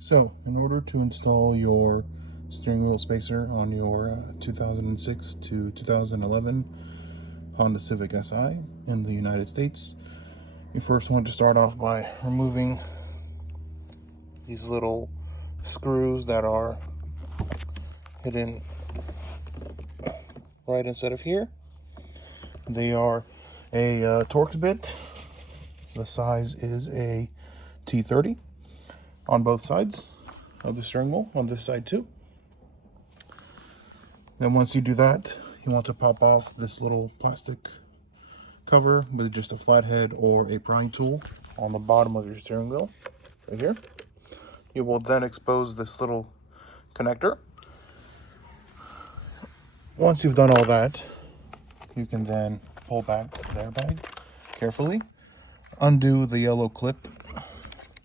So, in order to install your steering wheel spacer on your 2006 to 2011 Honda Civic SI in the United States, you first want to start off by removing these little screws that are hidden right inside of here. They are a Torx bit. The size is a T30 on both sides of the steering wheel, on this side too. Then once you do that, you want to pop off this little plastic cover with just a flathead or a prying tool on the bottom of your steering wheel, right here. You will then expose this little connector. Once you've done all that, you can then pull back the airbag carefully, undo the yellow clip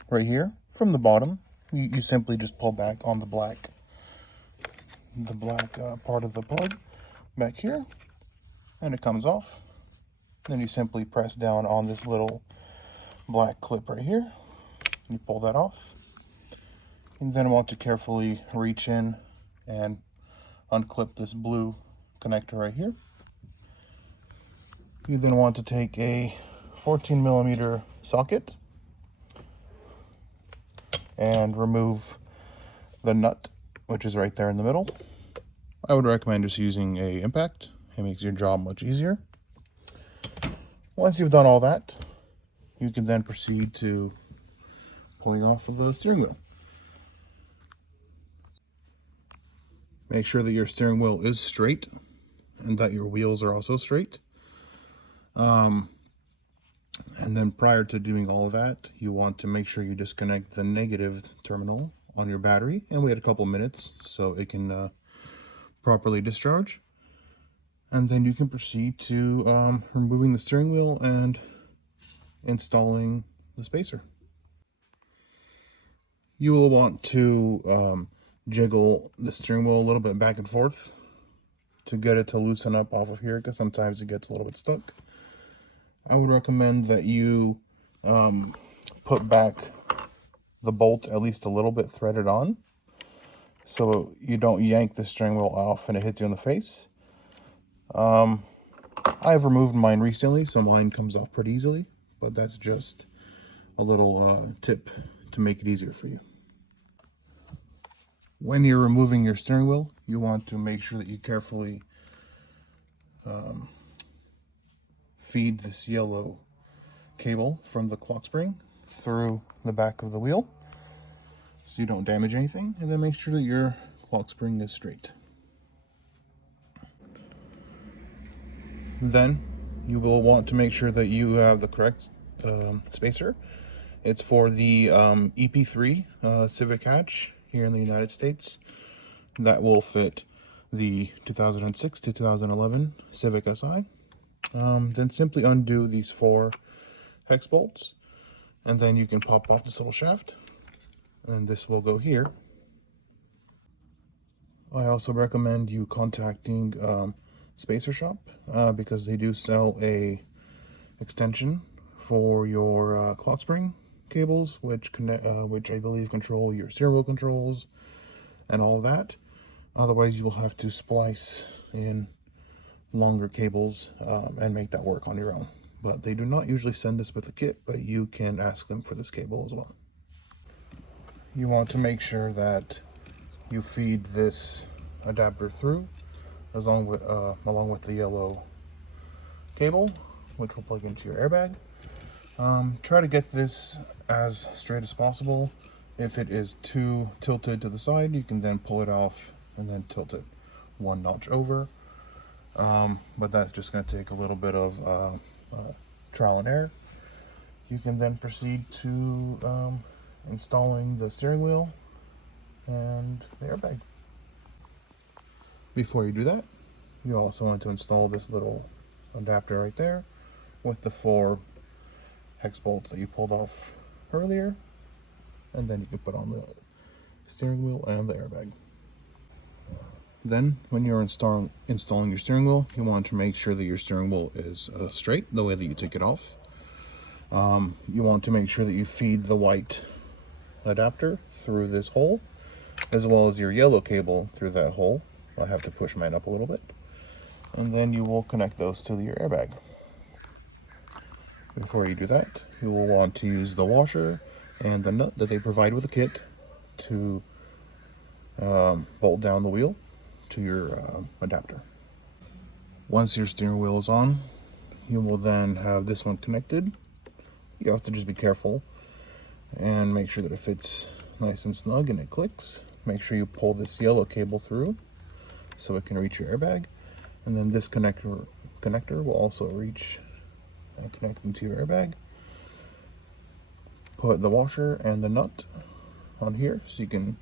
right here from the bottom. You simply just pull back on the black part of the plug back here, and it comes off. Then you simply press down on this little black clip right here. You pull that off, and then want to carefully reach in and unclip this blue connector right here. You then want to take a 14mm socket and remove the nut, which is right there in the middle. I would recommend just using a impact. It makes your job much easier. Once you've done all that, you can then proceed to pulling off of the steering wheel. Make sure that your steering wheel is straight and that your wheels are also straight. And then prior to doing all of that, you want to make sure you disconnect the negative terminal on your battery and wait a couple minutes so it can properly discharge. And then you can proceed to removing the steering wheel and installing the spacer. You will want to jiggle the steering wheel a little bit back and forth to get it to loosen up off of here, because sometimes it gets a little bit stuck. I would recommend that you put back the bolt at least a little bit threaded on, so you don't yank the steering wheel off and it hits you in the face. I've removed mine recently, so mine comes off pretty easily, but that's just a little tip to make it easier for you. When you're removing your steering wheel, you want to make sure that you carefully feed this yellow cable from the clock spring through the back of the wheel so you don't damage anything, and then make sure that your clock spring is straight. Then you will want to make sure that you have the correct spacer. It's for the EP3 Civic hatch here in the United States. That will fit the 2006 to 2011 Civic SI. Then simply undo these 4 hex bolts, and then you can pop off this little shaft, and this will go here. I also recommend you contacting Spacershop because they do sell a extension for your clock spring cables, which I believe control your steering wheel controls and all of that. Otherwise, you will have to splice in longer cables and make that work on your own. But they do not usually send this with the kit, but you can ask them for this cable as well. You want to make sure that you feed this adapter through along with the yellow cable, which will plug into your airbag. Try to get this as straight as possible. If it is too tilted to the side, you can then pull it off and then tilt it 1 notch over. But that's just going to take a little bit of trial and error. You can then proceed to installing the steering wheel and the airbag. Before you do that, you also want to install this little adapter right there with the 4 hex bolts that you pulled off earlier, and then you can put on the steering wheel and the airbag. Then, when you're installing your steering wheel, you want to make sure that your steering wheel is straight the way that you take it off. You want to make sure that you feed the white adapter through this hole, as well as your yellow cable through that hole. I have to push mine up a little bit. And then you will connect those to your airbag. Before you do that, you will want to use the washer and the nut that they provide with the kit to bolt down the wheel to your adapter. Once your steering wheel is on, you will then have this one connected. You have to just be careful and make sure that it fits nice and snug and it clicks. Make sure you pull this yellow cable through so it can reach your airbag, and then this connector will also reach and connect into your airbag. Put the washer and the nut on here so you can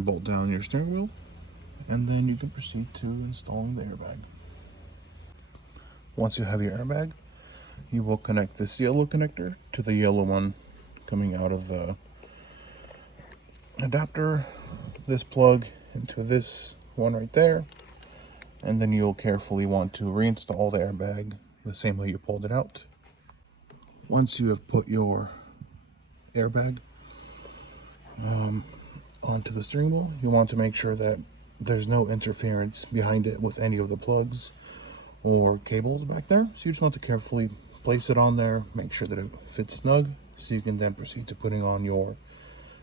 bolt down your steering wheel, and then you can proceed to installing the airbag. Once you have your airbag, you will connect this yellow connector to the yellow one coming out of the adapter, this plug into this one right there, and then you'll carefully want to reinstall the airbag the same way you pulled it out. Once you have put your airbag onto the steering wheel, you want to make sure that there's no interference behind it with any of the plugs or cables back there. So you just want to carefully place it on there, make sure that it fits snug, so you can then proceed to putting on your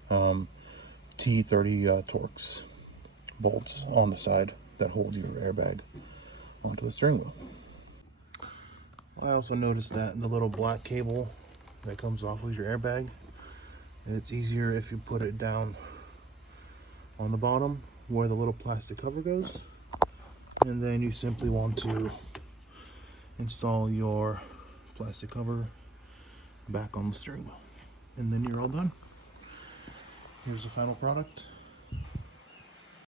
T30 Torx bolts on the side that hold your airbag onto the steering wheel. I also noticed that the little black cable that comes off with your airbag, it's easier if you put it down on the bottom where the little plastic cover goes, and then you simply want to install your plastic cover back on the steering wheel, and then you're all done. Here's the final product.